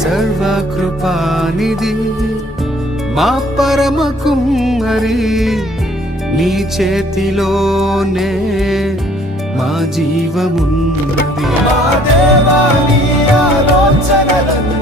సర్వకృపానిధి మా పరమ కుమ్మరి, నీ చేతిలోనే మా జీవమున్నది. మా దేవా నీ ఆలోచనలను